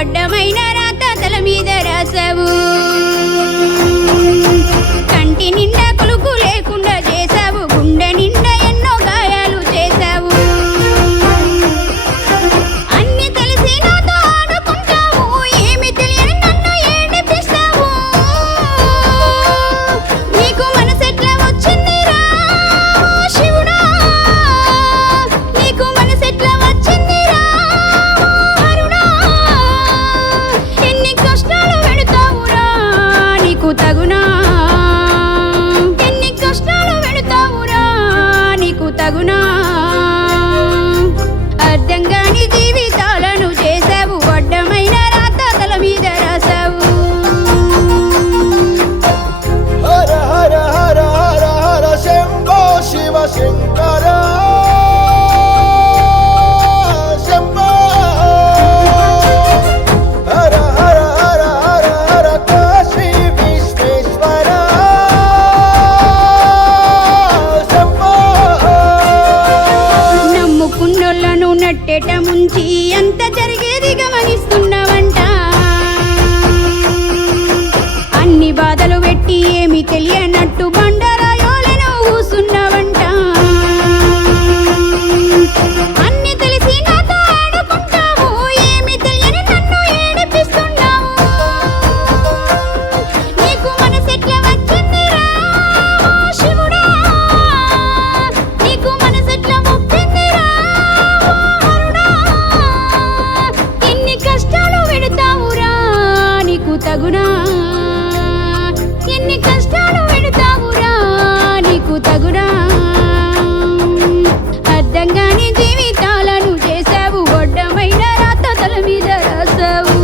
అడ్డమైన రాత తల మీద రాసావు, కంటి నిండా కులుకు లేకుండా చేసావు, గుండె నిండా ఎన్నో గాయాలు చేసావు. అన్ని తెలిసి నాతో ఆడుకుంటావు, ఏమి తెలియని నన్ను ఏడిపిస్తావు. నీకు మనసెట్లా వచ్చిందిరా శివుడా, నీకు మనసెట్లా వచ్చిందిరా తగునా, ఎన్ని కష్టాలు పెడతావురా నీకు తగునా. అర్థం కాని జీవితాలను చేసావు, అడ్డమైన రాత తల మీద రాసావు. హర హర హర హర హర శంభో శివ శంకర శంభో. హర హర హర హర హర కాశీ విశ్వేశ్వర శంభో. నమ్ముకున్నోళ్ళను నట్టేట ముంచి అంత జరిగేది గమనిస్తున్నావంట. అన్ని బాధలు పెట్టి ఏమి తెలియనట్టు బండరాయోలను కూసున్నావంట. అన్ని తెలిసి నాతో ఆడుకుంటావు, ఏమి తెలియని నన్ను ఏడిపిస్తున్నావు. నీకు మనసెట్లా వచ్చిందిరా శివుడా, నీకు మనసెట్లా ఒప్పిందిరా హరుడా. ఎన్ని కష్టాలు పెడతావురా నీకు తగునా, ఎన్ని కష్టాలు పెడతావురా నీకు తగునా. అర్థం కాని జీవితాలను చేసావు, అడ్డమైన రాత తల మీద రాసావు.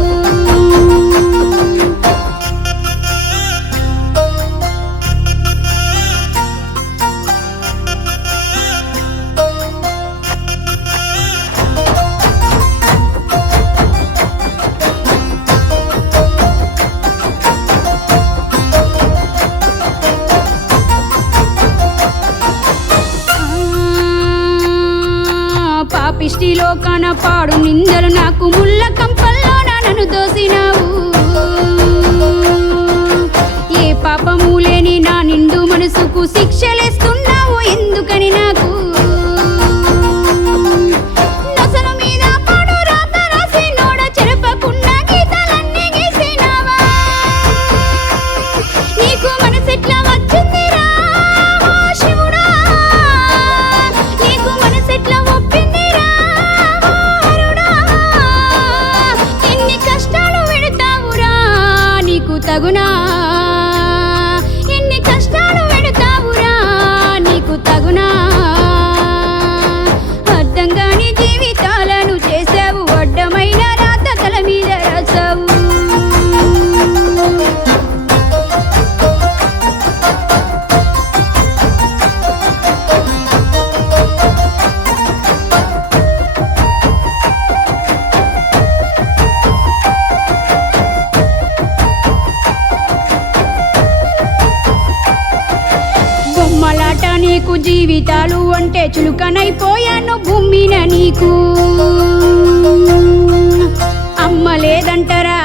పాపిష్టిలో కనపాడు నిందలు నాకు ముళ్ళ కంపల్లో నన్ను దోసినావు. ఏ పాపము లేని నా నిండు మనసుకు శిక్షలేస్తున్నావు ఎందుకని నాకు. నొసలు మీద పాడు రాత రాసి నోడ చెరపకుండా గీతాలన్నీ గీసినావా. నీకు మనసెట్లా వచ్చిందిరా శివుడా, నీకు మనసెట్లా ఒప్పిందిరా హరుడా. ఎన్ని కష్టాలు పెడతావురా నీకు తగునా, ఎన్ని కష్టాలు పెడతావురా నీకు తగునా. అర్థం కాని జీవితాలను చేసావు, అడ్డమైన రాత తల మీద రాసావు. బొమ్మలాట నీకు జీవితాలు అంటే చులుకనైపోయాను భూమిన నీకు. అమ్మ లేదంటరా